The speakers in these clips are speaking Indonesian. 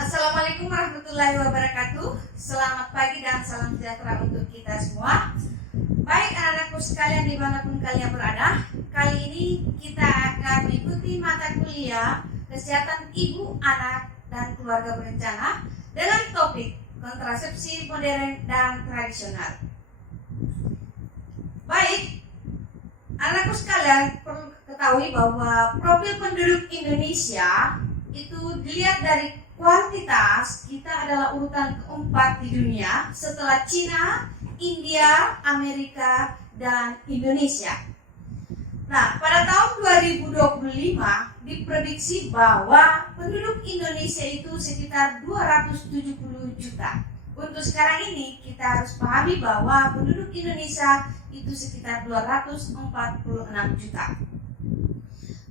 Assalamualaikum warahmatullahi wabarakatuh. Selamat pagi dan salam sejahtera untuk kita semua. Baik anak-anakku sekalian dimanapun kalian berada, kali ini kita akan mengikuti mata kuliah Kesehatan Ibu, Anak, dan Keluarga Berencana dengan topik kontrasepsi modern dan tradisional. Baik, anak-anakku sekalian perlu ketahui bahwa profil penduduk Indonesia itu dilihat dari kuantitas, kita adalah urutan keempat di dunia setelah Cina, India, Amerika, dan Indonesia. Nah, pada tahun 2025 diprediksi bahwa penduduk Indonesia itu sekitar 270 juta. Untuk sekarang ini kita harus pahami bahwa penduduk Indonesia itu sekitar 246 juta.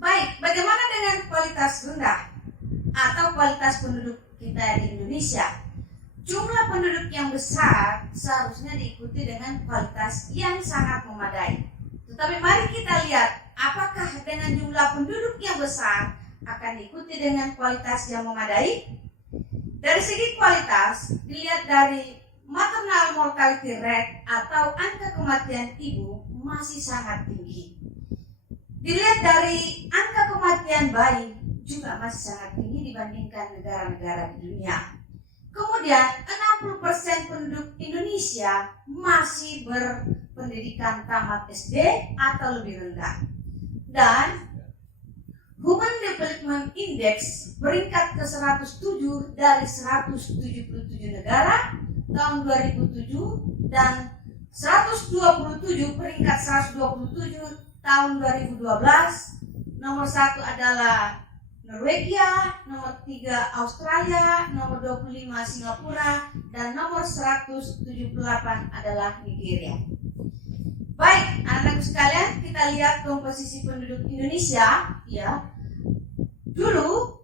Baik, bagaimana dengan kualitas rendah atau kualitas penduduk kita di Indonesia? Jumlah penduduk yang besar seharusnya diikuti dengan kualitas yang sangat memadai. Tetapi mari kita lihat apakah dengan jumlah penduduk yang besar akan diikuti dengan kualitas yang memadai. Dari segi kualitas, dilihat dari maternal mortality rate atau angka kematian ibu masih sangat tinggi. Dilihat dari angka kematian bayi juga masih sangat tinggi dibandingkan negara-negara di dunia. Kemudian 60% penduduk Indonesia masih berpendidikan tamat SD atau lebih rendah. Dan Human Development Index peringkat ke 107 dari 177 negara tahun 2007 dan 127 peringkat 127 tahun 2012. Nomor 1 adalah Norwegia, nomor 3 Australia, nomor 25 Singapura, dan nomor 178 adalah Nigeria. Baik, anak-anak sekalian, kita lihat komposisi penduduk Indonesia. Ya, dulu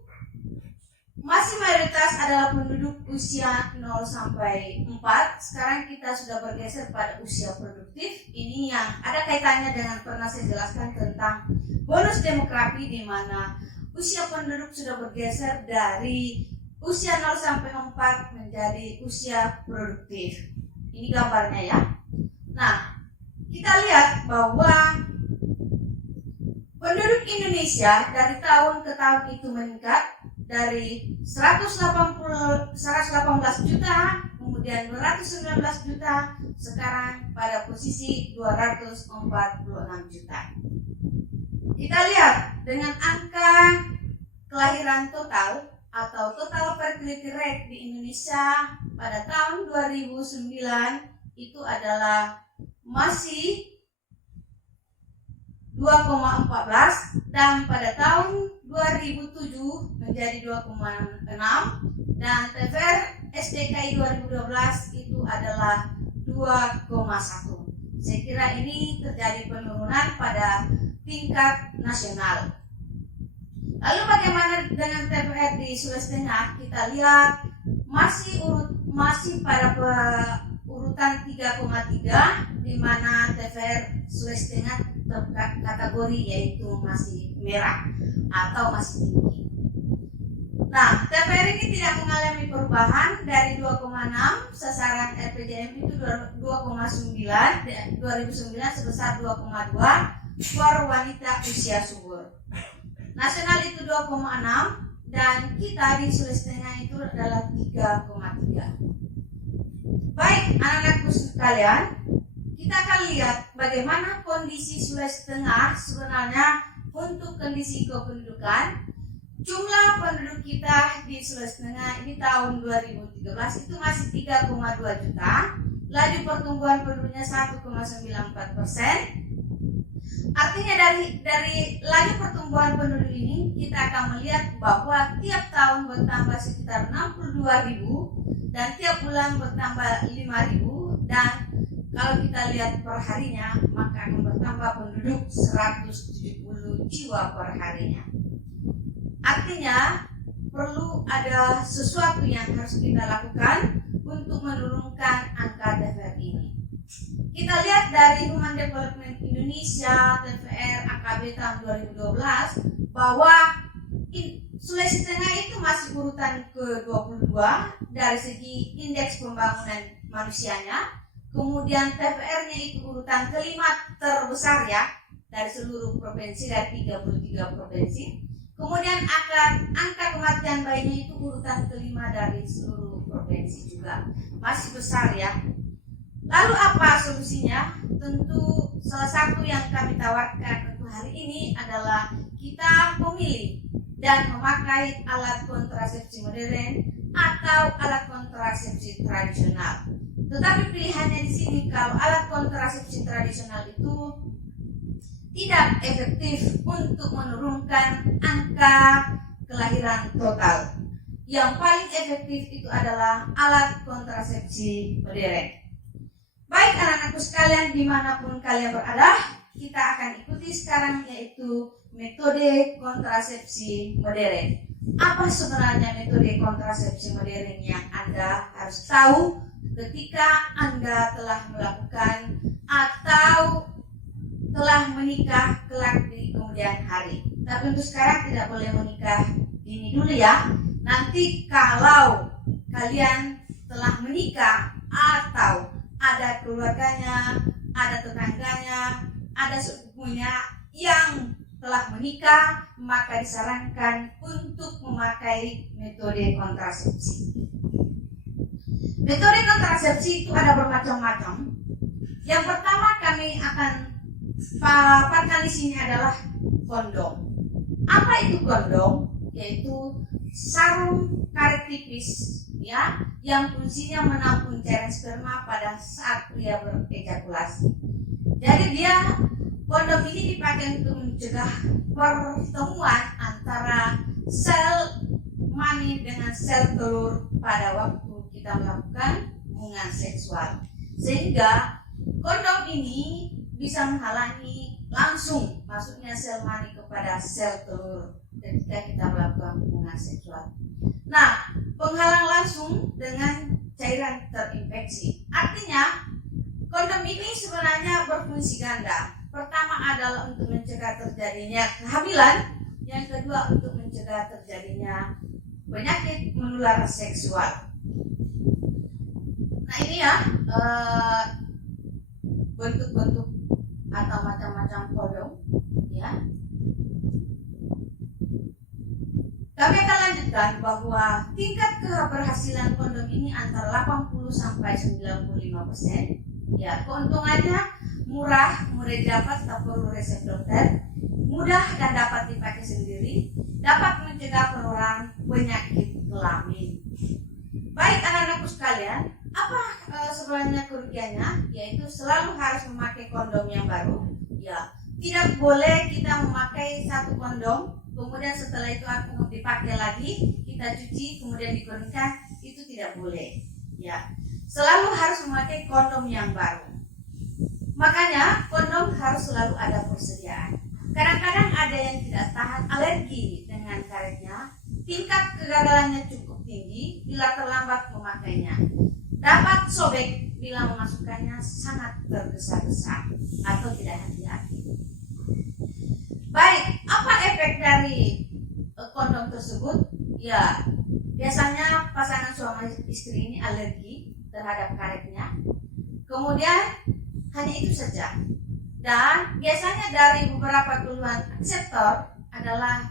masih mayoritas adalah penduduk usia 0 sampai 4. Sekarang kita sudah bergeser pada usia produktif. Ini yang ada kaitannya dengan pernah saya jelaskan tentang bonus demografi, di mana usia penduduk sudah bergeser dari usia 0 sampai 4 menjadi usia produktif. Ini gambarnya ya. Nah, kita lihat bahwa penduduk Indonesia dari tahun ke tahun itu meningkat dari 118 juta, kemudian 219 juta, sekarang pada posisi 246 juta. Kita lihat dengan angka kelahiran total atau total fertility rate di Indonesia pada tahun 2009 itu adalah masih 2,14 dan pada tahun 2007 menjadi 2,6 dan TVR SDKI 2012 itu adalah 2,1. Saya kira ini terjadi penurunan pada tingkat nasional. Lalu bagaimana dengan TVR di Sulawesi Tengah? Kita lihat masih pada urutan 3,3, di mana TVR Sulawesi Tengah kategori yaitu masih merah atau masih tinggi. Nah, TVR ini tidak mengalami perubahan dari 2,6, sasaran RPJM itu 2,9, 2009 sebesar 2,2 per wanita usia subur. Nasional itu 2,6 dan kita di Sulawesi Tengah itu adalah 3,3. Baik, anak-anakku sekalian, kita akan lihat bagaimana kondisi Sulawesi Tengah sebenarnya untuk kondisi kependudukan. Jumlah penduduk kita di Sulawesi Tengah ini tahun 2013 itu masih 3,2 juta. Laju pertumbuhan penduduknya 1,94%. Artinya dari laju pertumbuhan penduduk ini kita akan melihat bahwa tiap tahun bertambah sekitar 62.000 dan tiap bulan bertambah 5.000, dan kalau kita lihat per harinya maka akan bertambah penduduk 170 jiwa per harinya. Artinya perlu ada sesuatu yang harus kita lakukan untuk menurunkan angka TVR ini. Kita lihat dari Human Development Indonesia, TVR, AKB tahun 2012 bahwa Sulawesi Tengah itu masih urutan ke-22 dari segi indeks pembangunan manusianya. Kemudian TVR-nya itu urutan kelima terbesar ya dari seluruh provinsi, dari 33 provinsi. Kemudian angka kematian bayinya itu urutan kelima dari seluruh provinsi juga, masih besar ya. Lalu apa solusinya? Tentu salah satu yang kami tawarkan untuk hari ini adalah kita memilih dan memakai alat kontrasepsi modern atau alat kontrasepsi tradisional. Tetapi pilihannya di sini, kalau alat kontrasepsi tradisional itu tidak efektif untuk menurunkan angka kelahiran total. Yang paling efektif itu adalah alat kontrasepsi modern. Baik anak-anakku sekalian, dimanapun kalian berada, kita akan ikuti sekarang yaitu metode kontrasepsi modern. Apa sebenarnya metode kontrasepsi modern yang Anda harus tahu ketika Anda telah melakukan atau telah menikah kelak di kemudian hari? Tapi untuk sekarang tidak boleh menikah dini dulu ya. Nanti kalau kalian telah menikah atau ada keluarganya, ada tetangganya, ada sepupunya yang telah menikah, maka disarankan untuk memakai metode kontrasepsi. Metode kontrasepsi itu ada bermacam-macam. Yang pertama kami akan paparkan di sini adalah kondom. Apa itu kondom? Yaitu sarung karet tipis ya, yang fungsinya menampung cairan sperma pada saat pria berejakulasi. Jadi kondom ini dipakai untuk mencegah pertemuan antara sel mani dengan sel telur pada waktu kita melakukan hubungan seksual. Sehingga kondom ini bisa menghalangi langsung masuknya sel mani kepada sel telur ketika kita melakukan hubungan seksual. Nah, penghalang langsung dengan cairan terinfeksi. Artinya, kondom ini sebenarnya berfungsi ganda. Pertama adalah untuk mencegah terjadinya kehamilan, yang kedua untuk mencegah terjadinya penyakit menular seksual. Nah ini ya bentuk-bentuk atau macam-macam kondom ya. Kami akan lanjutkan bahwa tingkat keberhasilan kondom ini antara 80 sampai 95%. Ya, keuntungannya murah, mudah didapat, tak perlu resep dokter, mudah dan dapat dipakai sendiri, dapat mencegah penularan penyakit kelamin. Baik anak-anakku sekalian, apa sebenarnya kerugiannya? Yaitu selalu harus memakai kondom yang baru. Ya, tidak boleh kita memakai satu kondom kemudian setelah itu aku dipakai lagi, kita cuci, kemudian dikeringkan, itu tidak boleh. Ya, selalu harus memakai kondom yang baru. Makanya kondom harus selalu ada persediaan. Kadang-kadang ada yang tidak tahan alergi dengan karetnya, tingkat kegagalannya cukup tinggi bila terlambat memakainya. Dapat sobek bila memasukkannya sangat tergesa-gesa atau tidak hati-hati. Baik, apa efek dari kondom tersebut? Ya, biasanya pasangan suami istri ini alergi terhadap karetnya. Kemudian hanya itu saja. Dan biasanya dari beberapa keluhan akseptor adalah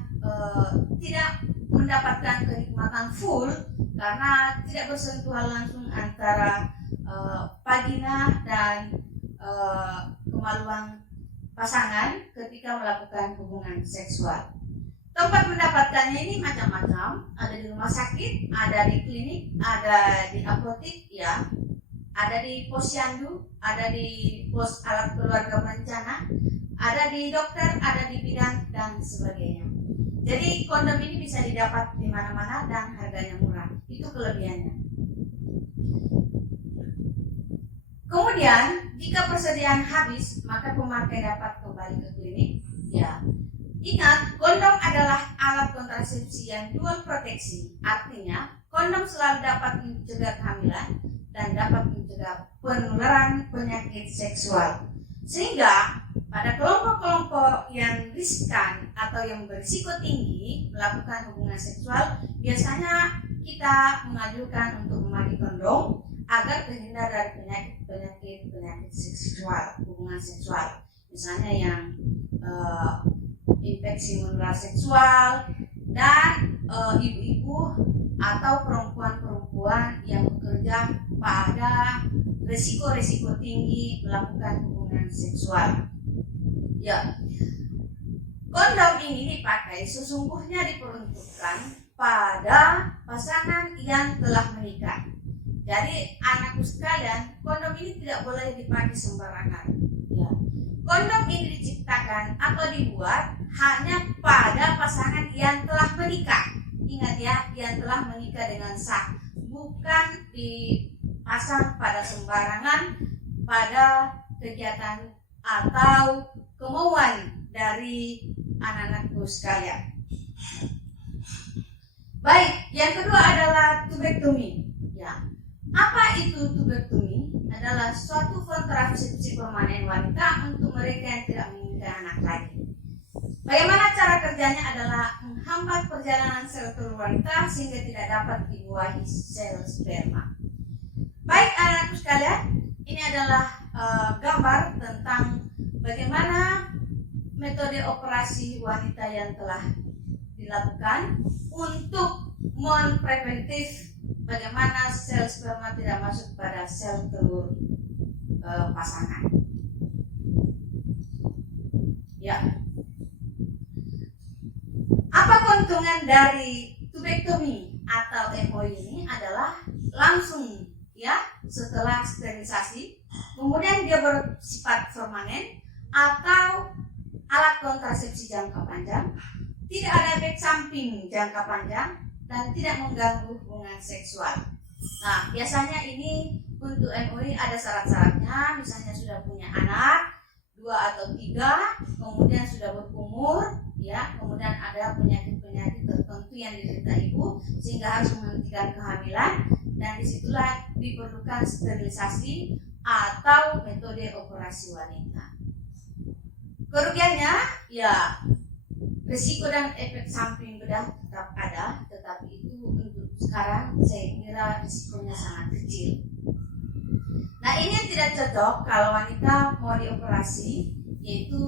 tidak mendapatkan kenikmatan full karena tidak bersentuhan langsung antara vagina dan kemaluan pasangan ketika melakukan hubungan seksual. Tempat mendapatkannya ini macam-macam, ada di rumah sakit, ada di klinik, ada di apotek ya, ada di posyandu, ada di pos alat keluarga berencana, ada di dokter, ada di bidan dan sebagainya. Jadi kondom ini bisa didapat di mana-mana dan harganya murah. Itu kelebihannya. Kemudian, jika persediaan habis, maka pemakai dapat kembali ke klinik. Ya, ingat, kondom adalah alat kontrasepsi yang dual proteksi. Artinya, kondom selalu dapat mencegah kehamilan dan dapat mencegah penularan penyakit seksual. Sehingga, pada kelompok-kelompok yang riskan atau yang berisiko tinggi melakukan hubungan seksual, biasanya kita mengajukan untuk memakai kondom agar terhindar dari penyakit seksual, hubungan seksual. Misalnya yang infeksi menular seksual, dan ibu-ibu atau perempuan-perempuan yang bekerja pada resiko-resiko tinggi melakukan hubungan seksual. Ya, kondom ini dipakai sesungguhnya diperuntukkan pada pasangan yang telah menikah. Jadi anakku sekalian, kondom ini tidak boleh dipakai sembarangan. Ya. Kondom ini diciptakan atau dibuat hanya pada pasangan yang telah menikah. Ingat ya, yang telah menikah dengan sah, bukan dipasang pada sembarangan pada kegiatan atau kemauan dari anak-anakku sekalian. Baik, yang kedua adalah tubektomi. Ya, apa itu tubektomi? Adalah suatu kontrasepsi permanen wanita untuk mereka yang tidak menginginkan anak lagi. Bagaimana cara kerjanya? Adalah menghambat perjalanan sel telur wanita sehingga tidak dapat dibuahi sel sperma. Baik anak-anakku sekalian, ini adalah gambar tentang bagaimana metode operasi wanita yang telah dilakukan untuk mempreventif bagaimana sel sperma tidak masuk pada sel telur pasangan. Ya. Apa keuntungan dari tubektomi atau MO ini? Adalah langsung ya setelah sterilisasi, kemudian dia bersifat permanen atau alat kontrasepsi jangka panjang, tidak ada efek samping jangka panjang, dan tidak mengganggu hubungan seksual. Nah, biasanya ini untuk MOI ada syarat-syaratnya, misalnya sudah punya anak 2 atau 3, kemudian sudah berumur, ya, kemudian ada penyakit-penyakit tertentu yang diderita ibu sehingga harus menghentikan kehamilan, dan disitulah diperlukan sterilisasi atau metode operasi wanita. Kerugiannya, ya, risiko dan efek samping bedah tetap ada, tetapi itu untuk sekarang saya kira risikonya sangat kecil. Nah, ini yang tidak cocok kalau wanita mau dioperasi, yaitu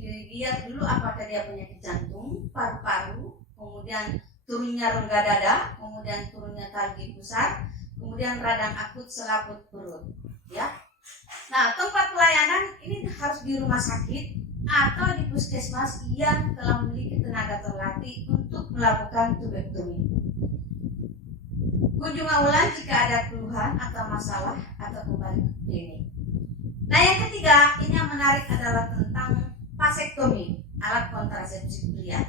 dilihat dulu apakah dia penyakit jantung, paru-paru, kemudian turunnya rongga dada, kemudian turunnya tali pusar, kemudian radang akut selaput perut, ya. Nah, tempat pelayanan ini harus di rumah sakit atau di puskesmas yang telah memiliki tenaga terlatih untuk melakukan tubektomi. Kunjungan ulang jika ada keluhan atau masalah atau kembali ke klinik. Nah, yang ketiga, ini yang menarik adalah tentang vasektomi, alat kontrasepsi pria.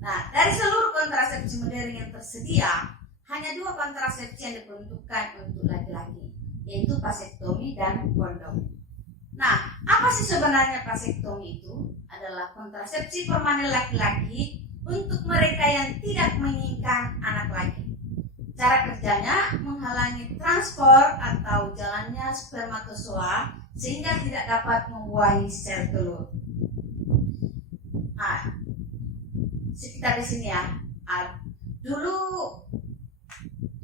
Nah, dari seluruh kontrasepsi modern yang tersedia, hanya 2 kontrasepsi yang diperuntukkan untuk laki-laki, yaitu vasektomi dan kondom. Nah, apa sih sebenarnya vasektomi itu? Adalah kontrasepsi permanen laki-laki untuk mereka yang tidak menginginkan anak lagi. Cara kerjanya menghalangi transport atau jalannya spermatozoa sehingga tidak dapat membuahi sel telur. Nah, sekitar di sini ya. Dulu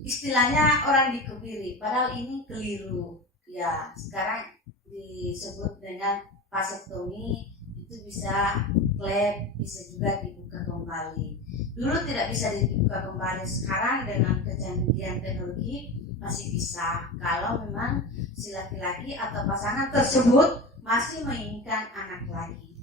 istilahnya orang dikebiri, padahal ini keliru. Ya, sekarang disebut dengan vasektomi, itu bisa klep, bisa juga dibuka kembali. Dulu tidak bisa dibuka kembali, sekarang dengan kecanggihan teknologi masih bisa kalau memang si laki-laki atau pasangan tersebut masih menginginkan anak lagi.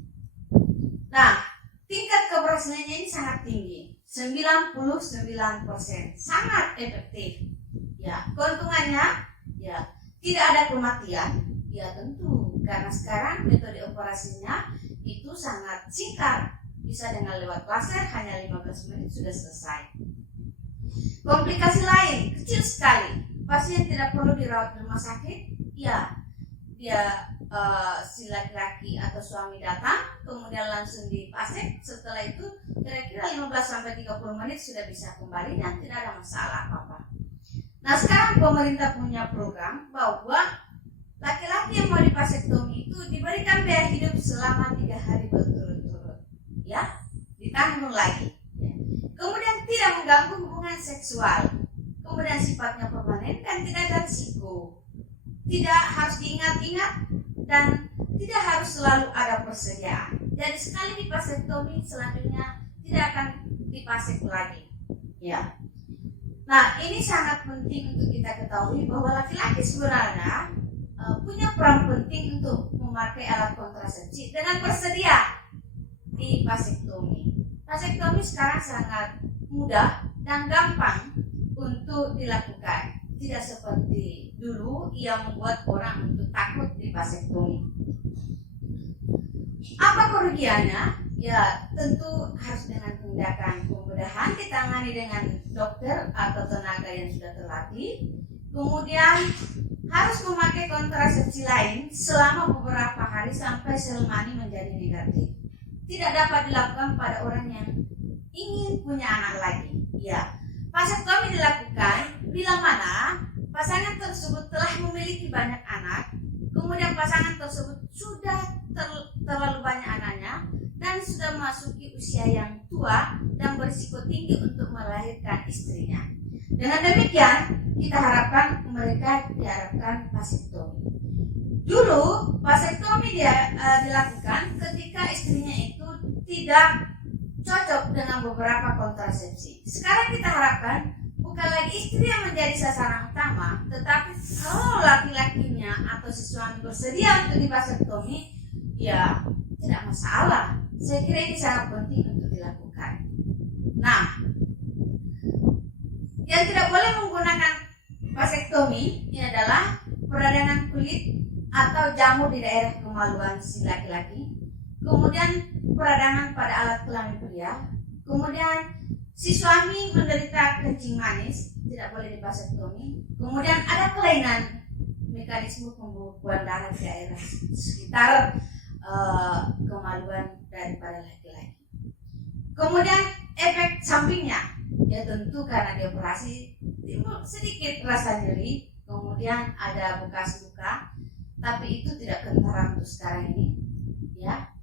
Nah, tingkat keberhasilannya ini sangat tinggi, 99%, sangat efektif. Ya, keuntungannya ya tidak ada kematian. Ya tentu, karena sekarang metode operasinya itu sangat singkat, bisa dengan lewat laser hanya 15 menit sudah selesai. Komplikasi lain kecil sekali, pasien tidak perlu dirawat di rumah sakit. Ya, dia si laki-laki atau suami datang, kemudian langsung dipasek. Setelah itu kira-kira 15-30 menit sudah bisa kembali dan tidak ada masalah apa-apa. Nah, sekarang pemerintah punya program bahwa laki-laki yang mau divasektomi itu diberikan biaya hidup selama 3 hari berturut-turut, ya, ditanggung lagi. Ya. Kemudian tidak mengganggu hubungan seksual. Kemudian sifatnya permanen dan tidak ada risiko. Tidak harus diingat-ingat dan tidak harus selalu ada persediaan. Jadi sekali divasektomi selanjutnya tidak akan dipasek lagi. Ya. Nah, ini sangat penting untuk kita ketahui bahwa laki-laki sebenarnya punya peran penting untuk memakai alat kontrasepsi dengan bersedia di vasektomi. Vasektomi sekarang sangat mudah dan gampang untuk dilakukan. Tidak seperti dulu yang membuat orang untuk takut di vasektomi. Apa kerugiannya? Ya, tentu harus dengan tindakan pembedahan ditangani dengan dokter atau tenaga yang sudah terlatih. Kemudian harus memakai kontrasepsi lain selama beberapa hari sampai sel mani menjadi negatif. Tidak dapat dilakukan pada orang yang ingin punya anak lagi. Ya, vasektomi dilakukan bila mana pasangan tersebut telah memiliki banyak anak, kemudian pasangan tersebut sudah terlalu banyak anaknya dan sudah memasuki usia yang tua dan berisiko tinggi untuk melahirkan istrinya. Dengan demikian, kita harapkan mereka diharapkan vasektomi. Dulu vasektomi dilakukan ketika istrinya itu tidak cocok dengan beberapa kontrasepsi. Sekarang kita harapkan bukan lagi istri yang menjadi sasaran utama, tetapi kalau laki-lakinya atau si suami bersedia untuk divasektomi, ya tidak masalah. Saya kira ini sangat penting untuk dilakukan. Nah, yang tidak boleh menggunakan vasektomi ini adalah peradangan kulit atau jamur di daerah kemaluan si laki-laki, kemudian peradangan pada alat kelamin pria, kemudian si suami menderita kencing manis, tidak boleh divasektomi, kemudian ada kelainan mekanisme pembekuan darah di daerah sekitar kemaluan daripada laki-laki. Kemudian efek sampingnya, ya tentu karena dioperasi timbul sedikit rasa nyeri, kemudian ada bekas luka, tapi itu tidak kentara untuk sekarang ini, ya.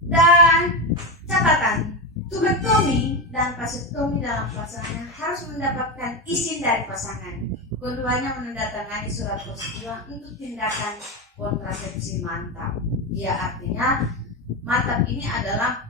Dan catatan, tubektomi dan vasektomi dalam pelaksanaannya harus mendapatkan izin dari pasangan. Keduanya menandatangani surat persetujuan untuk tindakan kontrasepsi mantap. Ya, artinya mantap ini adalah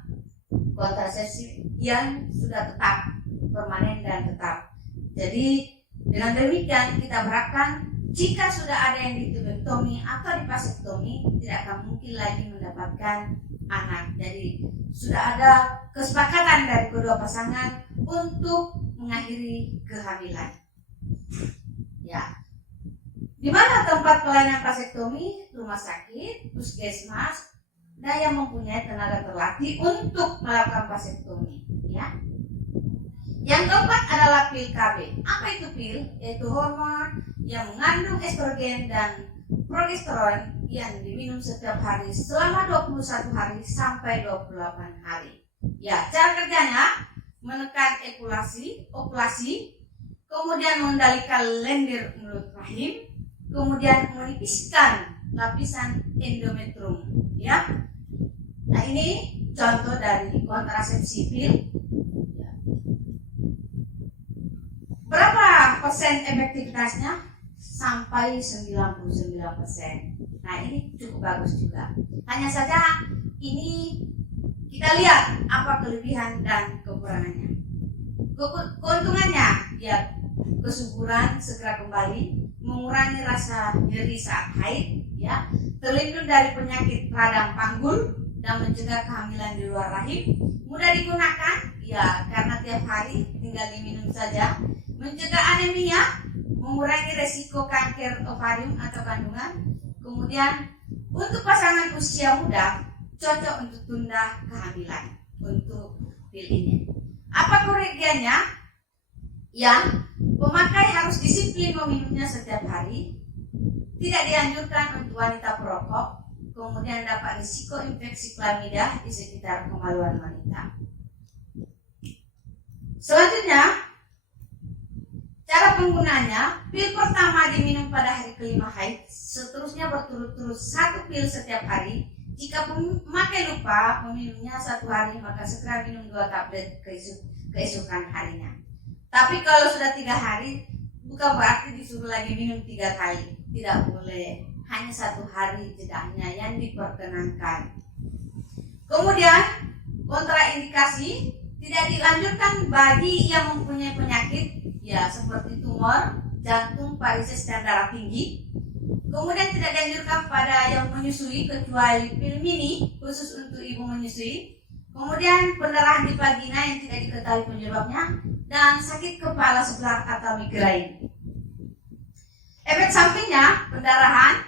kontrasepsi yang sudah tetap, permanen dan tetap. Jadi dengan demikian kita berharapkan jika sudah ada yang ditubektomi atau divasektomi tidak akan mungkin lagi mendapatkan anak. Jadi sudah ada kesepakatan dari kedua pasangan untuk mengakhiri kehamilan. Ya. Di mana tempat pelayanan vasektomi? Rumah sakit, puskesmas, dan yang mempunyai tenaga terlatih untuk melakukan vasektomi. Ya. Yang keempat adalah pil KB. Apa itu pil? Yaitu hormon yang mengandung estrogen dan progesteron yang diminum setiap hari selama 21 hari sampai 28 hari. Ya, cara kerjanya menekan ovulasi, kemudian mengendalikan lendir mulut rahim, kemudian menipiskan lapisan endometrium, ya. Nah, ini contoh dari kontrasepsi pil. Ya. Berapa persen efektivitasnya? Sampai 99%. Nah, ini cukup bagus juga. Hanya saja ini kita lihat apa kelebihan dan kekurangannya. Keuntungannya, ya kesuburan segera kembali, mengurangi rasa nyeri saat haid, ya, terlindung dari penyakit radang panggul dan mencegah kehamilan di luar rahim, mudah digunakan, ya karena tiap hari tinggal diminum saja, mencegah anemia, mengurangi resiko kanker ovarium atau kandungan, kemudian untuk pasangan usia muda cocok untuk tunda kehamilan untuk pil ini. Apa kerugiannya? Yang pemakai harus disiplin meminumnya setiap hari, tidak dianjurkan untuk wanita perokok, kemudian dapat risiko infeksi klamida di sekitar kemaluan wanita. Selanjutnya, cara penggunaannya, pil pertama diminum pada hari kelima haid, seterusnya berturut-turut 1 pil setiap hari. Jika pemakai lupa meminumnya 1 hari, maka segera minum 2 tablet keesokan harinya. Tapi kalau sudah 3 hari, bukan berarti disuruh lagi minum 3 kali. Tidak boleh, hanya 1 hari jedanya yang diperkenankan. Kemudian kontraindikasi, tidak dilanjutkan bagi yang mempunyai penyakit ya seperti tumor, jantung, varises dan darah tinggi. Kemudian tidak dianjurkan pada yang menyusui kecuali pil mini khusus untuk ibu menyusui. Kemudian pendarahan di vagina yang tidak diketahui penyebabnya, dan sakit kepala sebelah atau migrain. Efek sampingnya pendarahan,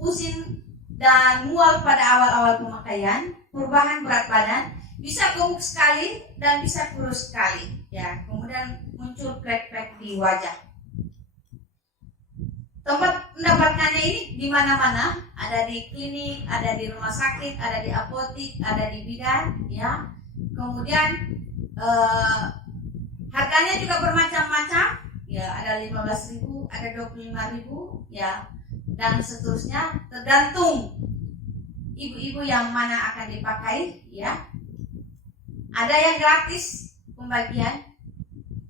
pusing dan mual pada awal-awal pemakaian, perubahan berat badan, bisa gemuk sekali dan bisa kurus sekali. Ya, kemudian muncul plek-plek di wajah. Tempat mendapatkannya ini di mana-mana, ada di klinik, ada di rumah sakit, ada di apotik, ada di bidan, ya. Kemudian harganya juga bermacam-macam, ya, ada 15.000, ada 25.000, ya, dan seterusnya, tergantung ibu-ibu yang mana akan dipakai, ya. Ada yang gratis pembagian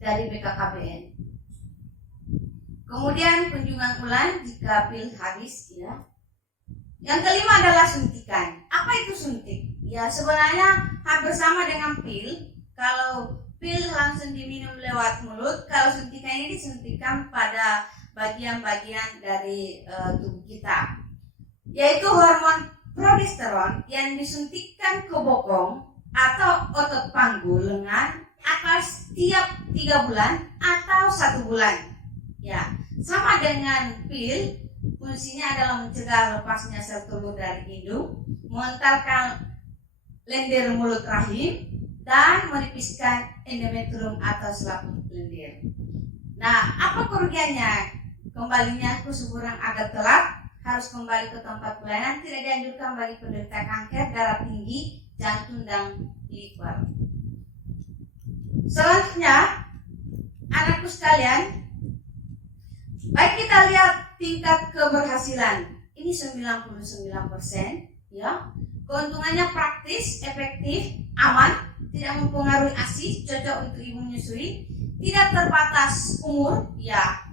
dari BKKBN. Kemudian kunjungan ulang jika pil habis, ya. Yang kelima adalah suntikan. Apa itu suntik? Ya, sebenarnya hampir sama dengan pil. Kalau pil langsung diminum lewat mulut, kalau suntikan ini disuntikan pada bagian-bagian dari tubuh kita, yaitu hormon progesteron yang disuntikkan ke bokong atau otot panggul lengan atau setiap 3 bulan atau 1 bulan. Ya, sama dengan pil, fungsinya adalah mencegah lepasnya sel telur dari indung, mengentalkan lendir mulut rahim, dan menipiskan endometrium atau selaput lendir. Nah, apa kerugiannya? Kembalinya ke suburan agak telat, harus kembali ke tempat pelayanan, tidak dianjurkan bagi penderita kanker, darah tinggi, jantung, dan liver. Selanjutnya, anakku sekalian, baik kita lihat tingkat keberhasilan. Ini 99%, ya. Keuntungannya praktis, efektif, aman, tidak mempengaruhi ASI, cocok untuk ibu menyusui, tidak terbatas umur, ya.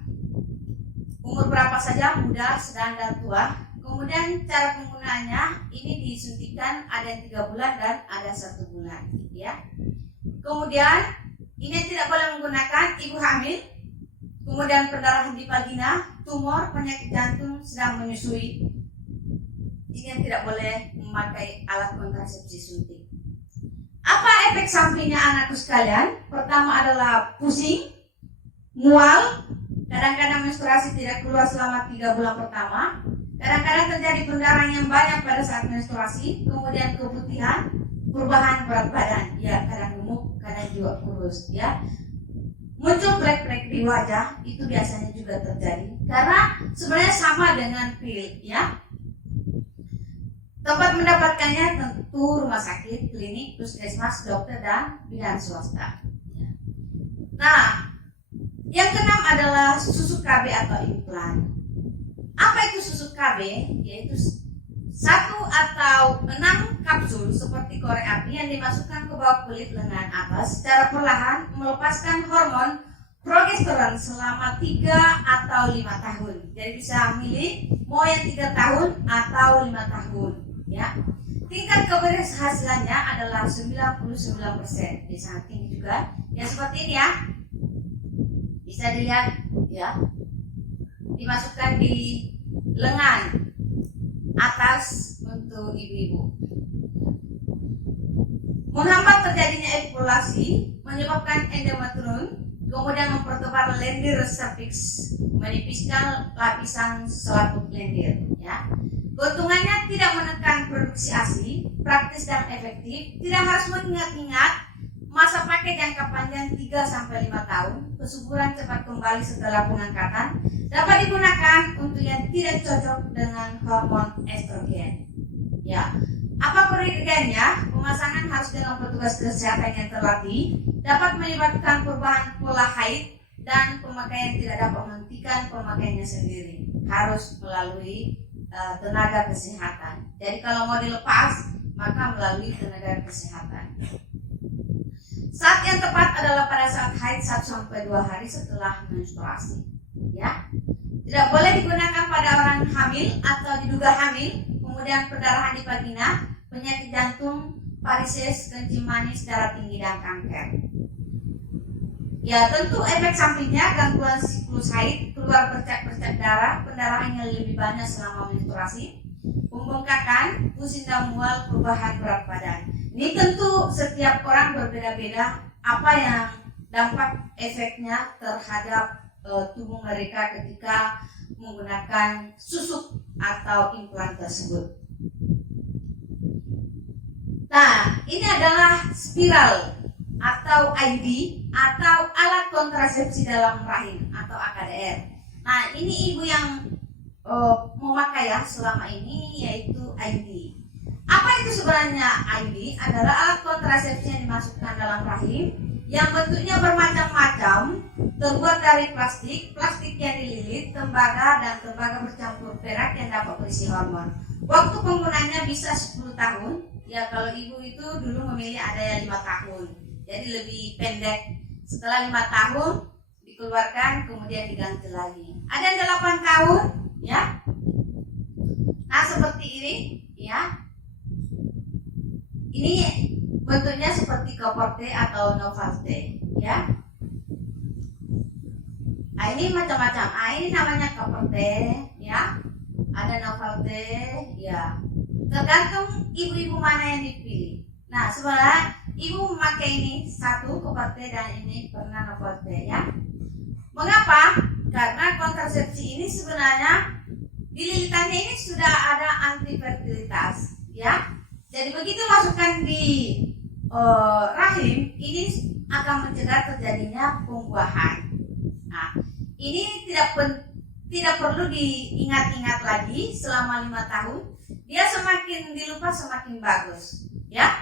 Umur berapa saja, muda, sedang, dan tua. Kemudian cara penggunaannya ini disuntikan ada yang 3 bulan dan ada 1 bulan, ya. Kemudian ini tidak boleh menggunakan ibu hamil, kemudian pendarahan di vagina, tumor, penyakit jantung, sedang menyusui. Ini yang tidak boleh memakai alat kontrasepsi suntik. Apa efek sampingnya anakku sekalian? Pertama adalah pusing, mual, kadang-kadang menstruasi tidak keluar selama 3 bulan pertama, kadang-kadang terjadi pendarahan yang banyak pada saat menstruasi, kemudian keputihan, perubahan berat badan, ya, kadang gemuk, kadang juga kurus, ya. Muncul plek-plek di wajah, itu biasanya juga terjadi karena sebenarnya sama dengan pil, ya. Tempat mendapatkannya tentu rumah sakit, klinik, puskesmas, dokter, dan bidan swasta. Nah, yang keenam adalah susu KB atau implan. Apa itu susu KB? Yaitu 1 atau 6 kapsul seperti korek api yang dimasukkan ke bawah kulit lengan atas secara perlahan, melepaskan hormon progesteron selama 3 atau 5 tahun. Jadi bisa milih mau yang 3 tahun atau 5 tahun, ya. Tingkat keberhasilannya adalah 99%. Ini sangat tinggi juga. Ya, seperti ini, ya. Bisa dilihat, ya. Dimasukkan di lengan atas untuk ibu-ibu. Menghambat terjadinya ejakulasi, menyebabkan endometrium, kemudian mempertebal lendir cervix, menipiskan lapisan selaput lendir, ya. Keuntungannya tidak menekan produksi ASI, praktis dan efektif, tidak harus mengingat-ingat, masa pakai jangka panjang 3-5 tahun, kesuburan cepat kembali setelah pengangkatan, dapat digunakan untuk yang tidak cocok dengan hormon estrogen. Ya, apa kerugiannya? Pemasangan harus dengan petugas kesehatan yang terlatih, dapat menyebabkan perubahan pola haid, dan pemakaian tidak dapat menghentikan pemakaiannya sendiri, harus melalui tenaga kesehatan. Jadi kalau mau dilepas maka melalui tenaga kesehatan. Saat yang tepat adalah pada saat haid 1-2 hari setelah menstruasi. Ya, tidak boleh digunakan pada orang hamil atau diduga hamil, kemudian perdarahan di vagina, penyakit jantung, varises, kencing manis, darah tinggi, dan kanker. Ya, tentu efek sampingnya gangguan siklus haid, keluar bercak-bercak darah, pendarahan yang lebih banyak selama menstruasi, pembengkakan, pusing dan mual, perubahan berat badan. Ini tentu setiap orang berbeda-beda apa yang dampak efeknya terhadap tubuh mereka ketika menggunakan susuk atau implan tersebut. Nah, ini adalah spiral atau IUD atau alat kontrasepsi dalam rahim atau AKDR. Nah, ini ibu yang memakai ya selama ini, yaitu IUD. Apa itu sebenarnya IUD? Adalah alat kontrasepsi yang dimasukkan dalam rahim yang bentuknya bermacam-macam, terbuat dari plastik yang dililit, tembaga, dan tembaga bercampur perak yang dapat berisi hormon. Waktu penggunaannya bisa 10 tahun. Ya, kalau ibu itu dulu memilih ada yang 5 tahun. Jadi lebih pendek. Setelah 5 tahun dikeluarkan, kemudian diganti lagi. Ada yang 8 tahun, ya. Nah, seperti ini, ya. Ini bentuknya seperti Coforte atau Novalte, ya. Nah, ini macam-macam. Ah, ini namanya Coforte, ya. Ada Novalte, ya. Tergantung ibu-ibu mana yang dipilih. Nah, sebenarnya ibu memakai ini satu Coforte dan ini pernah Novalte, ya. Mengapa? Karena kontrasepsi ini sebenarnya di lilitannya ini sudah ada antifertilitas, ya. Jadi begitu masukkan di rahim, ini akan mencegah terjadinya pembuahan. Nah, ini tidak perlu diingat-ingat lagi selama 5 tahun. Dia semakin dilupa semakin bagus, ya.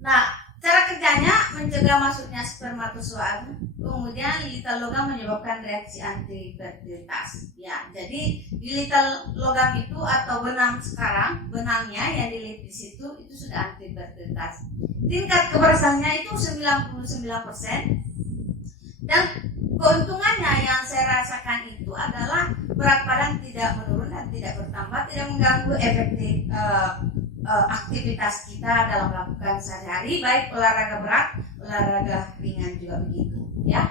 Nah, cara kerjanya mencegah masuknya spermatozoa, kemudian lilitan logam menyebabkan reaksi antifertilitas. Ya, jadi lilitan logam itu atau benang sekarang, benangnya yang dililit di situ itu sudah antifertilitas. Tingkat keberhasilannya itu 99%. Dan keuntungannya yang saya rasakan itu adalah berat badan tidak menurun dan tidak bertambah, tidak mengganggu efektif aktivitas kita dalam melakukan sehari-hari, baik olahraga berat, olahraga ringan juga begitu, ya.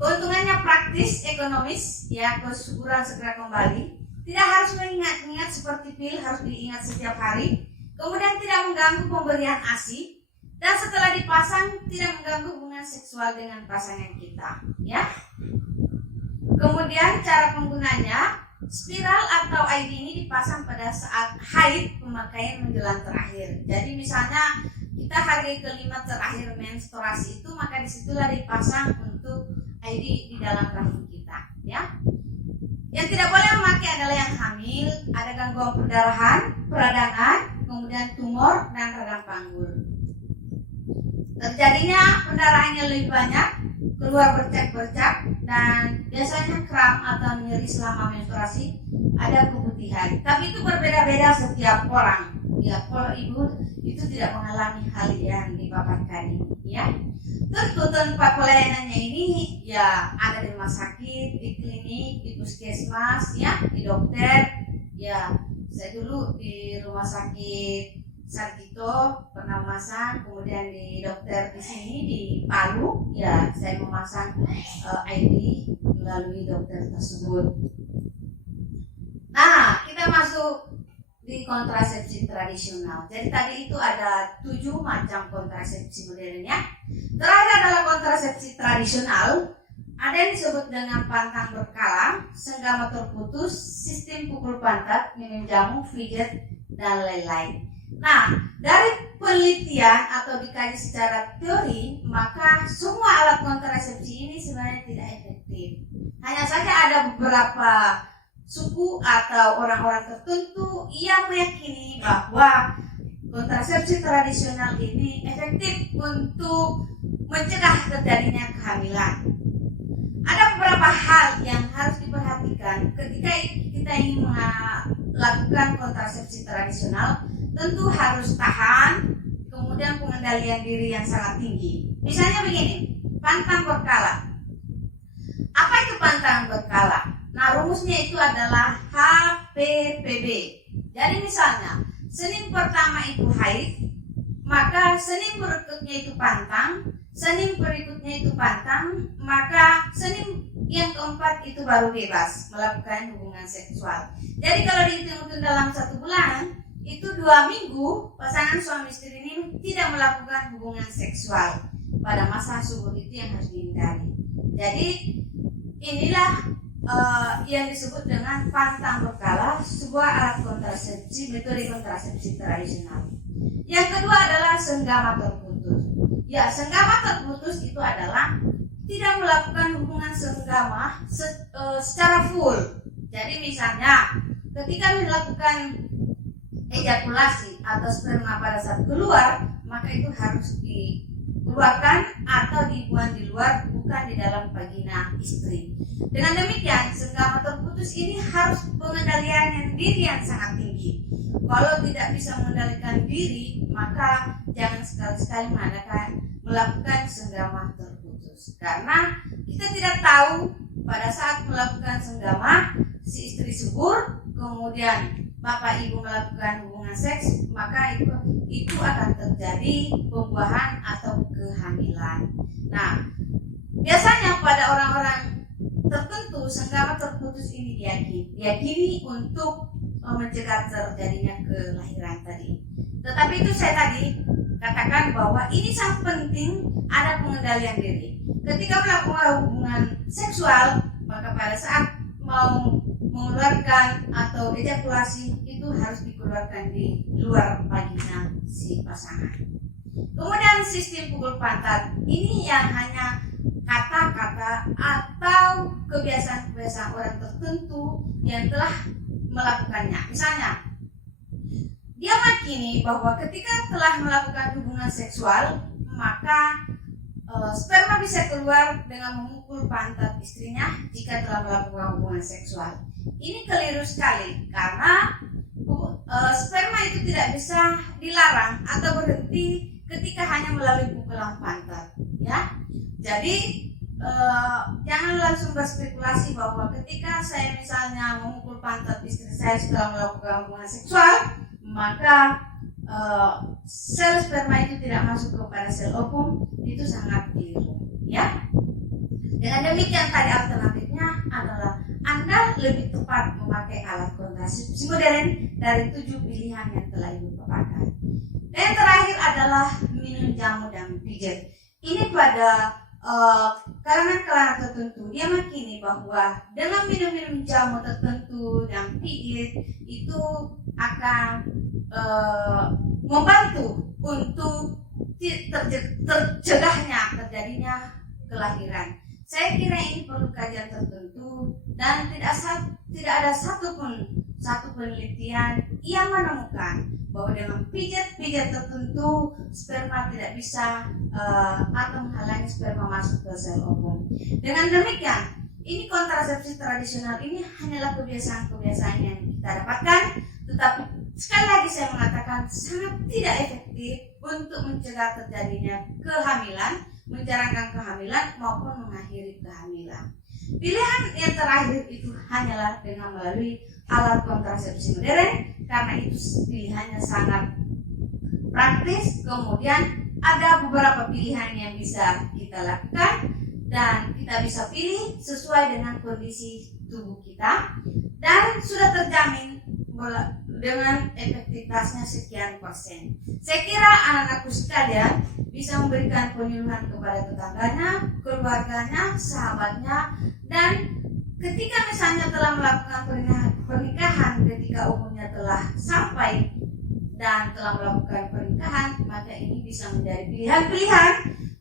Keuntungannya praktis, ekonomis, ya, kesuburan segera kembali, tidak harus mengingat-ingat seperti pil harus diingat setiap hari, kemudian tidak mengganggu pemberian ASI, dan setelah dipasang tidak mengganggu hubungan seksual dengan pasangan kita, ya. Kemudian cara penggunanya, spiral atau IUD ini dipasang pada saat haid, pemakaian menjelang terakhir. Jadi misalnya kita hari kelima terakhir menstruasi itu, maka disitulah dipasang untuk IUD di dalam rahim kita, ya. Yang tidak boleh memakai adalah yang hamil, ada gangguan perdarahan, peradangan, kemudian tumor dan radang panggul. Terjadinya pendarahan yang lebih banyak, keluar bercak-bercak, dan biasanya kram atau nyeri selama menstruasi, ada keputihan. Tapi itu berbeda-beda setiap orang. Ya, kalau ibu itu tidak mengalami hal yang dipaparkan ini, ya. Tentu tempat pelayanannya ini ya ada di rumah sakit, di klinik, di puskesmas, ya, di dokter. Ya, saya dulu di rumah sakit Sarjito pernah memasang, kemudian di dokter di sini di Palu, ya, saya memasang IUD melalui dokter tersebut. Nah, kita masuk di kontrasepsi tradisional. Jadi tadi itu ada 7 macam kontrasepsi modern, ya. Terakhir adalah kontrasepsi tradisional. Ada yang disebut dengan pantang berkala, senggama terputus, sistem pukul pantat, minum jamu, fidget, dan lain-lain. Nah, dari penelitian atau dikaji secara teori, maka semua alat kontrasepsi ini sebenarnya tidak efektif. Hanya saja ada beberapa suku atau orang-orang tertentu yang meyakini bahwa kontrasepsi tradisional ini efektif untuk mencegah terjadinya kehamilan. beberapa hal yang harus diperhatikan ketika kita ingin melakukan kontrasepsi tradisional. Tentu harus tahan, kemudian pengendalian diri yang sangat tinggi. Misalnya begini, pantang berkala. Apa itu pantang berkala? Nah, rumusnya itu adalah HPPB. Jadi misalnya, Senin pertama itu haid, maka Senin berikutnya itu pantang, Senin berikutnya itu pantang, maka Senin yang keempat itu baru bebas melakukan hubungan seksual. Jadi kalau dihitung dalam 1 bulan, itu 2 minggu pasangan suami istri ini tidak melakukan hubungan seksual. Pada masa subur itu yang harus dihindari. Jadi inilah yang disebut dengan pantang berkala, sebuah alat kontrasepsi, metode kontrasepsi tradisional. Yang kedua adalah senggama terputus. Ya, senggama terputus itu adalah tidak melakukan hubungan senggama secara full. Jadi misalnya ketika melakukan ejakulasi atau sperma pada saat keluar, maka itu harus dikeluarkan atau dibuang di luar, bukan di dalam vagina istri. Dengan demikian, senggama terputus ini harus pengendalian diri yang sangat tinggi. Kalau tidak bisa mengendalikan diri, maka jangan sekali-sekali melakukan senggama terputus. Karena kita tidak tahu pada saat melakukan senggama, si istri subur, kemudian bapak ibu melakukan hubungan seks, maka itu akan terjadi pembuahan atau kehamilan. Nah, biasanya pada orang-orang tertentu senggama terputus ini diyakini untuk mencegah terjadinya kelahiran tadi. Tetapi itu saya tadi katakan bahwa ini sangat penting ada pengendalian diri. Ketika melakukan hubungan seksual, maka pada saat mau mengeluarkan atau ejakulasi itu harus dikeluarkan di luar vagina si pasangan. Kemudian sistem pukul pantat ini yang hanya kata-kata atau kebiasaan-kebiasaan orang tertentu yang telah melakukannya. Misalnya, dia meyakini bahwa ketika telah melakukan hubungan seksual, maka sperma bisa keluar dengan memukul pantat istrinya jika telah melakukan hubungan seksual. Ini keliru sekali karena sperma itu tidak bisa dilarang atau berhenti ketika hanya melalui pukulan pantat, ya. Jadi jangan langsung berspekulasi bahwa ketika saya misalnya memukul pantat istri saya setelah melakukan hubungan seksual, maka sel sperma itu tidak masuk kepada sel ovum. Itu sangat keliru, ya. Dengan demikian tadi alternatifnya adalah Anda lebih tepat memakai alat kontrasepsi modern dari 7 pilihan yang telah Ibu paparkan. Dan yang terakhir adalah minum jamu dan pijat. Ini pada kalangan tertentu dia meyakini bahwa dengan minum jamu tertentu dan pijat itu akan membantu untuk tercegahnya terjadinya kelahiran. Saya kira ini perlu kajian tertentu dan tidak ada satu penelitian yang menemukan bahwa dengan pijat-pijat tertentu sperma tidak bisa atau menghalangi sperma masuk ke sel ovum. Dengan demikian, ini kontrasepsi tradisional ini hanyalah kebiasaan-kebiasaan yang kita dapatkan, tetapi sekali lagi saya mengatakan sangat tidak efektif untuk mencegah terjadinya kehamilan, menjalankan kehamilan maupun mengakhiri kehamilan. Pilihan yang terakhir itu hanyalah dengan melalui alat kontrasepsi modern, karena itu pilihannya sangat praktis. Kemudian ada beberapa pilihan yang bisa kita lakukan dan kita bisa pilih sesuai dengan kondisi tubuh kita dan sudah terjamin dengan efektivitasnya sekian persen. Saya kira anak-anakku sekalian bisa memberikan penyuluhan kepada tetangganya, keluarganya, sahabatnya, dan ketika misalnya telah melakukan pernikahan, ketika umurnya telah sampai dan telah melakukan pernikahan, maka ini bisa menjadi pilihan-pilihan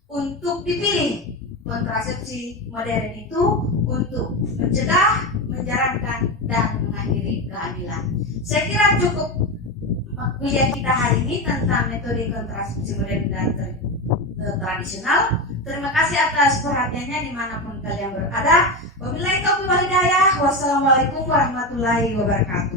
untuk dipilih. Kontrasepsi modern itu untuk mencegah, menjalankan, dan mengakhiri kehamilan. Saya kira cukup kuliah kita hari ini tentang metode kontrasepsi modern dan tradisional. Terima kasih atas perhatiannya dimanapun kalian berada. Wabillahi taufiq wal hidayah. Wassalamualaikum warahmatullahi wabarakatuh.